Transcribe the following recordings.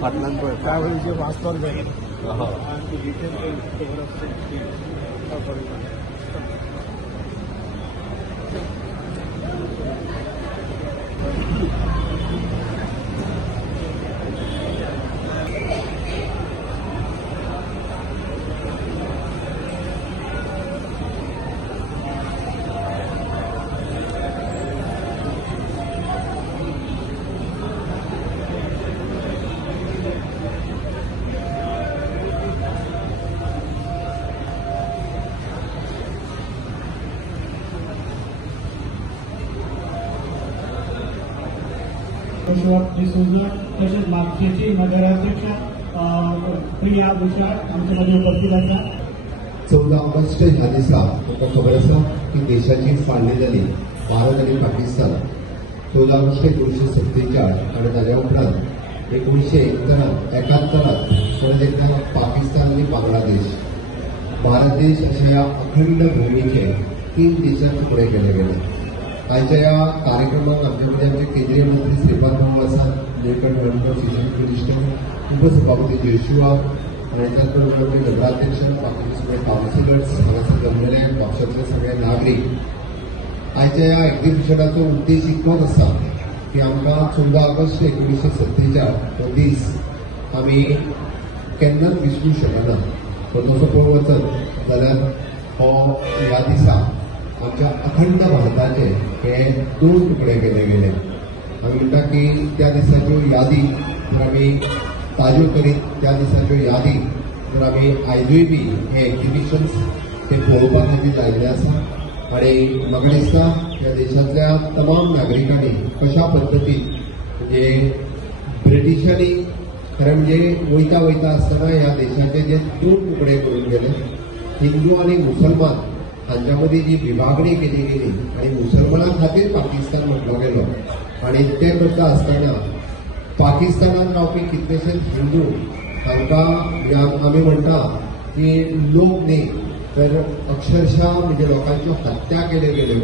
फाटल्यान पळय त्यावेळी वाचपाक जाय डिसोजा तसेच मागचेची नगराध्यक्ष प्रिया भुसाळ आमच्यामध्ये उपस्थित आसा. 14 ऑगस्ट ह्या दिसा तुमकां खबर आसा की देशाची फाळणी जाली भारत आनी पाकिस्तान. 14 ऑगस्ट 1947 आनी ताज्या उपरांत 1971 परत एकदा पाकिस्तान आनी बांगलादेश भारत देश अशा ह्या अखंड भूमीचे 3 देशात तुकडे केले गेले. आजच्या या कार्यक्रमात आमच्यामध्ये आमचे केंद्रीय मंत्री श्रीपाद भाऊ आसात, निळकंठ गणपत शिक्षण कनिष्ठ उपसभापती जोशुआ आणि त्याचबरोबर नगराध्यक्ष बाकीचे सगळे काउन्सिलर्स हांगासर जमलेले पक्षातले सगळे नागरीक. आजच्या या एक्झिबिशनाचो उद्देश इतकोच आसा की आमकां 14 ऑगस्ट 1947 तो दीस आमी केन्नाच विसरूं शकना. पण तसो पळोवंक वचत जाल्यार हो ह्या दिसा आमच्या अखंड भारताचे हे 2 तुकडे केले गेले. आमी म्हणटा की त्या दिसाच्यो यादी तर आमी ताज्यो करीत, त्या दिसाच्यो यादी तर आमी आयजूय बी हे एक्झिबिशन्स ते पळोवपाक खातीर लायिल्ले आसा. आणि म्हाका दिसता ह्या देशांतल्या तमाम नागरिकांनी कशा पद्दतीन म्हणजे ब्रिटिशांनी खरें म्हणजे वयता आसतना ह्या देशाचे जे 2 तुकडे करून गेले, हिंदू आनी मुसलमान हांच्या मदीं जी विभागणी केली गेली आणि मुसलमानां खातीर पाकिस्तान म्हटलो गेलो. आणि ते करता आसतना पाकिस्तानात रावपी कितलेशेच हिंदू हांकां आमी म्हणटा की लोक न्ही तर अक्षरशः म्हणजे लोकांच्यो हत्या केल्यो गेल्यो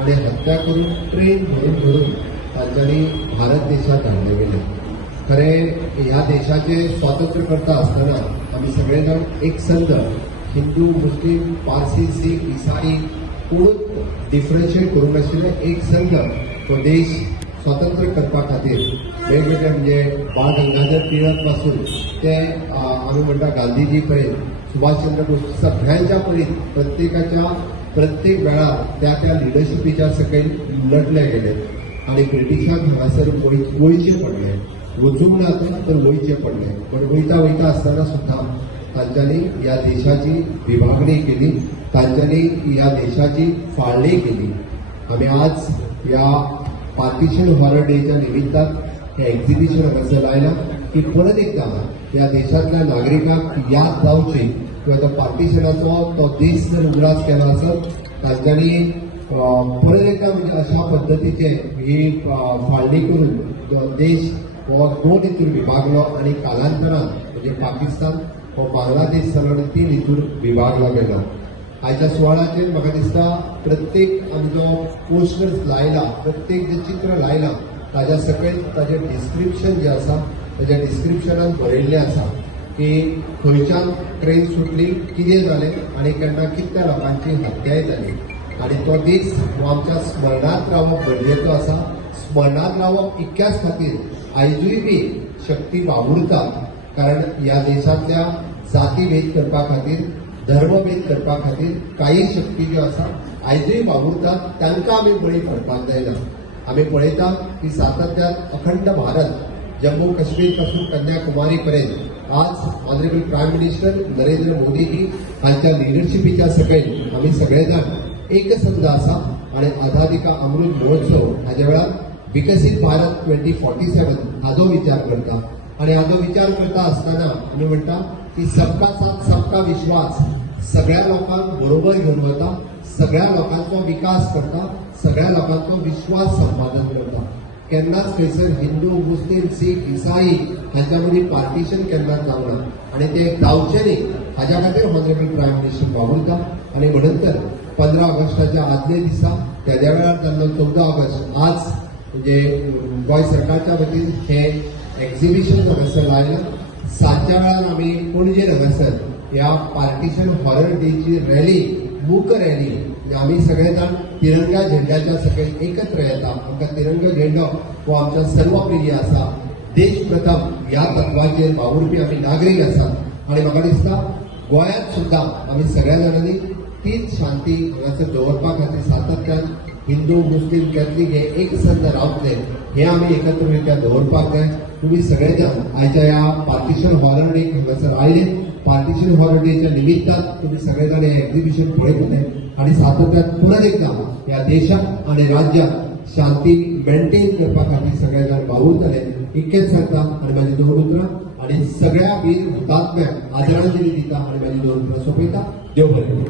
आणि हत्या करून ट्रेन भरून तांच्यांनी भारत देशात हाडले गेले. खरें ह्या देशाचे स्वातंत्र्य करता आसतना आमी सगळे जाण एक संद हिंदू मुस्लिम पारसी सीख इसाई कोणूच डिफरन्शिएट करूंक नाशिल्ले एक संघ तो देश स्वतंत्र करपा खातीर वेगवेगळे म्हणजे बाळ गंगाधर टिळक पासून ते आमी म्हणटा गांधीजी पर्यंत सुभाषचंद्र बोस सगळ्यांच्या पर्यंत प्रत्येकाच्या प्रत्येक वेळार त्या लिडरशिपीच्या सकयल लढले गेले आणि ब्रिटिशांक हांगासर वयचे पडले. वचूंक ना तर वयचे पडले. पण वयता आसतना सुद्धा तांच्यांनी ह्या देशाची विभागणी केली, तांच्यांनी ह्या देशाची फाळणी केली. आमी आज ह्या पार्टिशन हॉरर डेच्या निमित्तान हे एक्झिबिशन हांगासर लायलां की परत एकदा ह्या देशांतल्या नागरिकांक याद जावची किंवा त्या पार्टिशनाचो तो दीस जर उगडास केला आसत तांच्यांनी परत एकदा म्हणजे अशा पद्दतीचे ही फाळणी करून तो देश हो 2 हितून विभागलो आणि कालांतरान म्हणजे पाकिस्तान हो बांगलादेश सगळ्यांनी 3 हितून विभागलो गेलो. आजच्या सुवाळ्याचेर म्हाका दिसता प्रत्येक आमी जो पोस्टर्स लायला, प्रत्येक जे चित्र लायला ताज्या सकयल ताजें डिस्क्रिप्शन जें आसा ताज्या डिस्क्रिप्शनान बरयल्लें आसा की खंयच्यान ट्रेन सुटली, कितें जालें आनी केन्ना कितल्या लोकांची हत्याय जाली. आनी तो दीस हो आमच्या स्मरणांत रावप गरजेचो आसा. स्मरणांत रावप इतक्याच खातीर आयजूय बी शक्ती वावुरता कारण ह्या देशांतल्या जाती भेद करपा खातीर, धर्मभेद करपा खातीर काही शक्ती ज्यो आसा आयजूय वावुरतात, तांकां आमी बळी पडपाक जायना. आमी पळयतात की सातत्यान अखंड भारत जम्मू काश्मीर पासून कन्याकुमारी पर्यंत आज honourable prime minister Narendra Modiji हांच्या लिडरशिपीच्या सकयल आमी सगळे जाण एकसंध आसा आणि आझादी का अमृत महोत्सव हाज्या वेळार विकसित भारत 2047 हाजो विचार करता. आणि हाजो विचार करता आसतना आमी म्हणटा की सबका साथ सबका विश्वास सगळ्या लोकांक बरोबर घेवन वता, सगळ्या लोकांचो विकास करता, सगळ्या लोकांचो विश्वास संपादन करता. केन्नाच खंयसर हिंदू मुस्लिम सीख इसाई हांच्या मदीं पार्टिशन केन्नाच जावंक ना आणि ते जावचें न्ही हाज्या खातीर ऑनरेबल प्रायम मिनिस्टर वावुरता. आणि म्हणून तर 15 ऑगस्टाच्या आदले दिसा त्या वेळार जाल्लो 14 ऑगस्ट आज म्हणजे गोंय सरकारच्या वतीन हे एक्झिबिशन हांगासर लायला. सांजच्या वेळार आमी पणजे हांगासर ह्या पार्टिशन हॉरर डेची रॅली मूक रॅली म्हणजे आमी सगळे जाण तिरंगा झेंड्याच्या सकयल एकत्र येता. आमकां तिरंगा झेंडो हो आमच्या सर्व प्रिय आसा. देश प्रथम ह्या तत्वाचेर वावुरपी आमी नागरीक आसात आनी म्हाका दिसता गोंयांत सुद्दां आमी सगळ्या जाणांनी तीच शांती हांगासर दवरपा खातीर सातत्यान हिंदू मुस्लीम कॅथलीक हे एक संद रावतले हे आमी एकत्ररित्या दवरपाक जाय. तुम्ही सगळे जाण आयच्या ह्या पार्टिशन हॉरर डेक हांगासर आयले. पार्टिशन हॉरर डेच्या निमित्तान तुम्ही सगळे जाण हे एक्झिबिशन पळयतले आणि सातत्यान परत एकदा ह्या देशात आणि राज्यात शांती मेंटेन करपा खातीर सगळे जाण वावुरतले इतकेंच सांगता आनी म्हाजी दोन उतरां आनी सगळ्या वीर हुतात्म्यांक आदरांजली दिता आनी म्हाजी दोन उतरां सोंपयता. देव बरें.